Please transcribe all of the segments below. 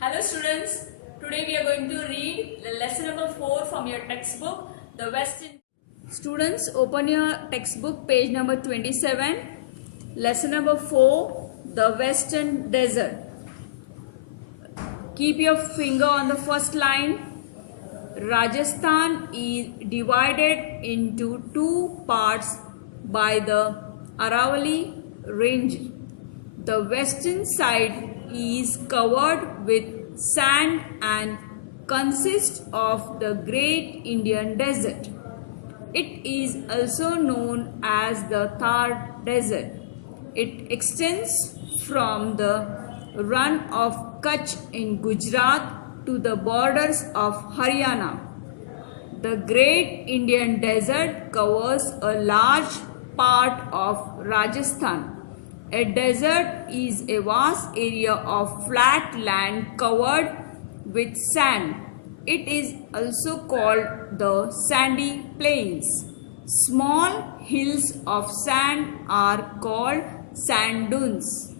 Hello students, today we are going to read the lesson number 4 from your textbook, The Western. Students, open your textbook page number 27, lesson number 4, The Western Desert. Keep your finger on the first line. Rajasthan is divided into two parts by the Aravalli Range. The western side is covered with sand and consists of the Great Indian Desert. It is also known as the Thar Desert. It extends from the run of Kutch in Gujarat to the borders of Haryana. The Great Indian Desert covers a large part of Rajasthan. A desert is a vast area of flat land covered with sand. It is also called the sandy plains. Small hills of sand are called sand dunes.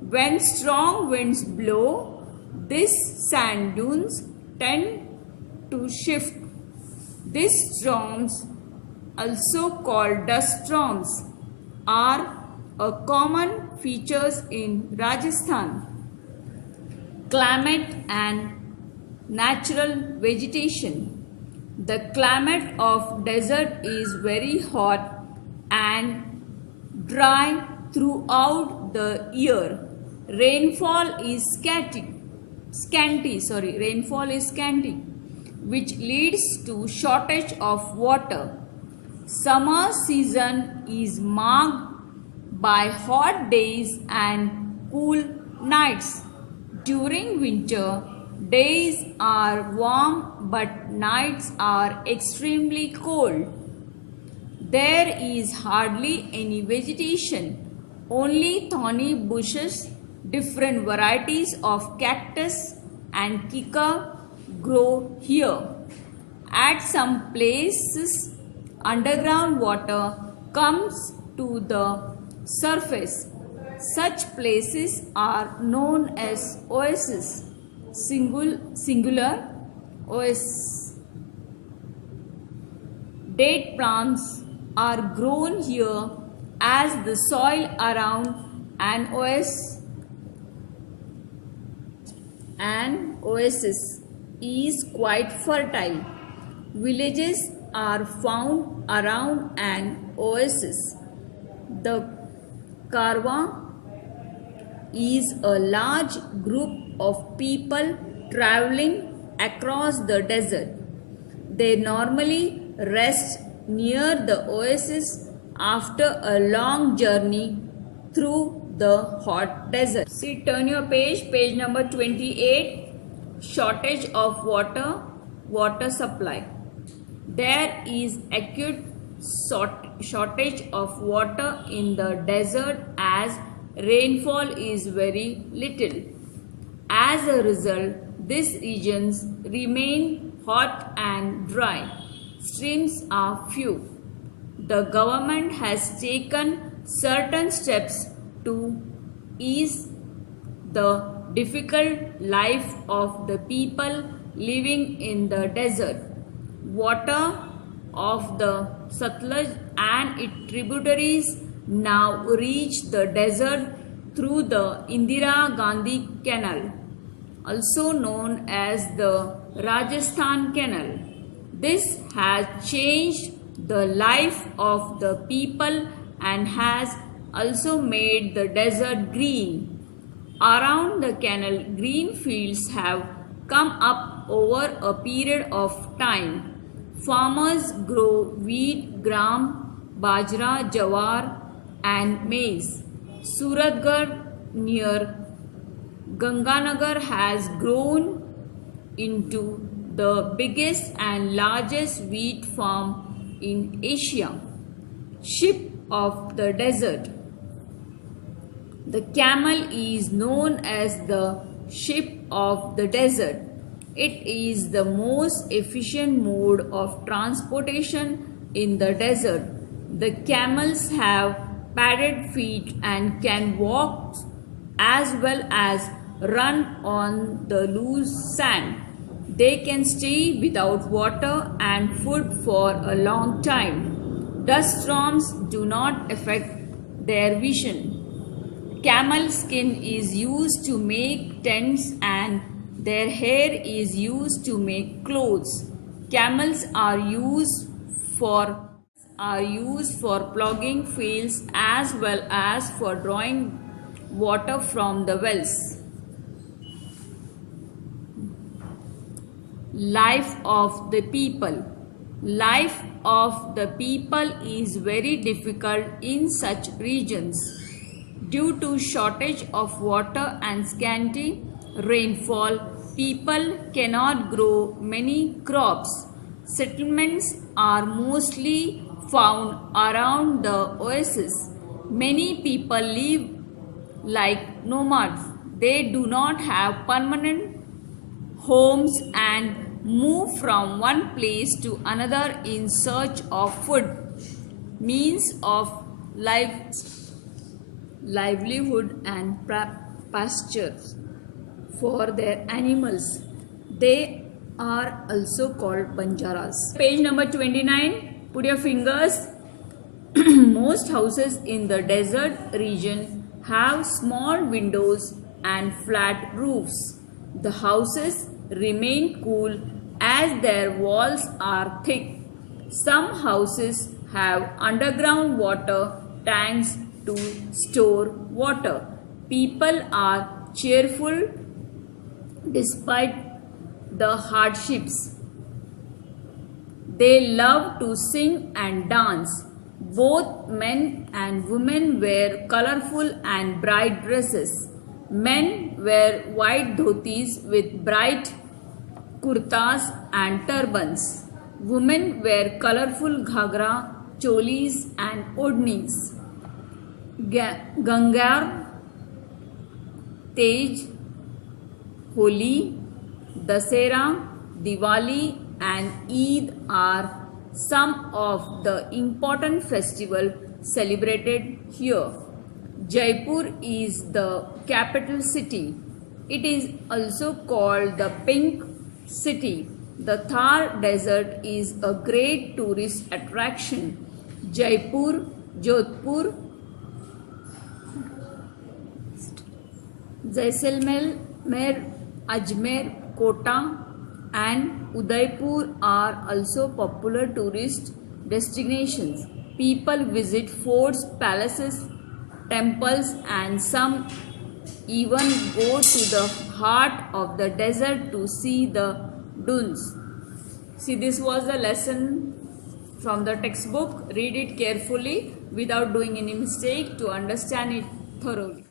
When strong winds blow, these sand dunes tend to shift. These storms, also called dust storms, are a common features in Rajasthan. Climate and natural vegetation. The climate of desert is very hot and dry throughout the year. Rainfall is scanty, which leads to shortage of water. Summer season is marked by hot days and cool nights. During winter, days are warm but nights are extremely cold. There is hardly any vegetation, only thorny bushes, different varieties of cactus and kika grow here. At some places, underground water comes to the surface. Such places are known as oases, singular oasis. Date plants are grown here as the soil around an oasis is quite fertile. Villages are found around an oasis. The Karwa is a large group of people traveling across the desert. They normally rest near the oasis after a long journey through the hot desert. See, turn your page number 28. Shortage of water supply. There is acute shortage of water in the desert as rainfall is very little. As a result, these regions remain hot and dry. Streams are few. The government has taken certain steps to ease the difficult life of the people living in the desert. Water of the Satluj and its tributaries now reach the desert through the Indira Gandhi Canal, also known as the Rajasthan Canal. This has changed the life of the people and has also made the desert green. Around the canal, green fields have come up over a period of time. Farmers grow wheat, gram, bajra, jawar and maize. Suratgarh near Ganganagar has grown into the biggest and largest wheat farm in Asia. Ship of the desert. The camel is known as the ship of the desert. It is the most efficient mode of transportation in the desert. The camels have padded feet and can walk as well as run on the loose sand. They can stay without water and food for a long time. Dust storms do not affect their vision. Camel skin is used to make tents and their hair is used to make clothes. Camels are used for ploughing fields as well as for drawing water from the wells. Life of the people. Life of the people is very difficult in such regions. Due to shortage of water and scanty rainfall, people cannot grow many crops. Settlements are mostly found around the oasis. Many people live like nomads. They do not have permanent homes and move from one place to another in search of food, means of livelihood and pastures for their animals. They are also called banjaras. Page number 29. Put your fingers. Most houses in the desert region have small windows and flat roofs. The houses remain cool as their walls are thick. Some houses have underground water tanks to store water. People are cheerful despite the hardships. They love to sing and dance. Both men and women wear colorful and bright dresses. Men wear white dhotis with bright kurtas and turbans. Women wear colorful ghagra, cholis and odnis. Gangar, Tej, Holi, Dasera, Diwali and Eid are some of the important festivals celebrated here. Jaipur is the capital city. It is also called the Pink City. The Thar Desert is a great tourist attraction. Jaipur, Jodhpur, Jaisalmer, Ajmer, Kota and Udaipur are also popular tourist destinations. People visit forts, palaces, temples and some even go to the heart of the desert to see the dunes. See, this was the lesson from the textbook. Read it carefully without doing any mistake to understand it thoroughly.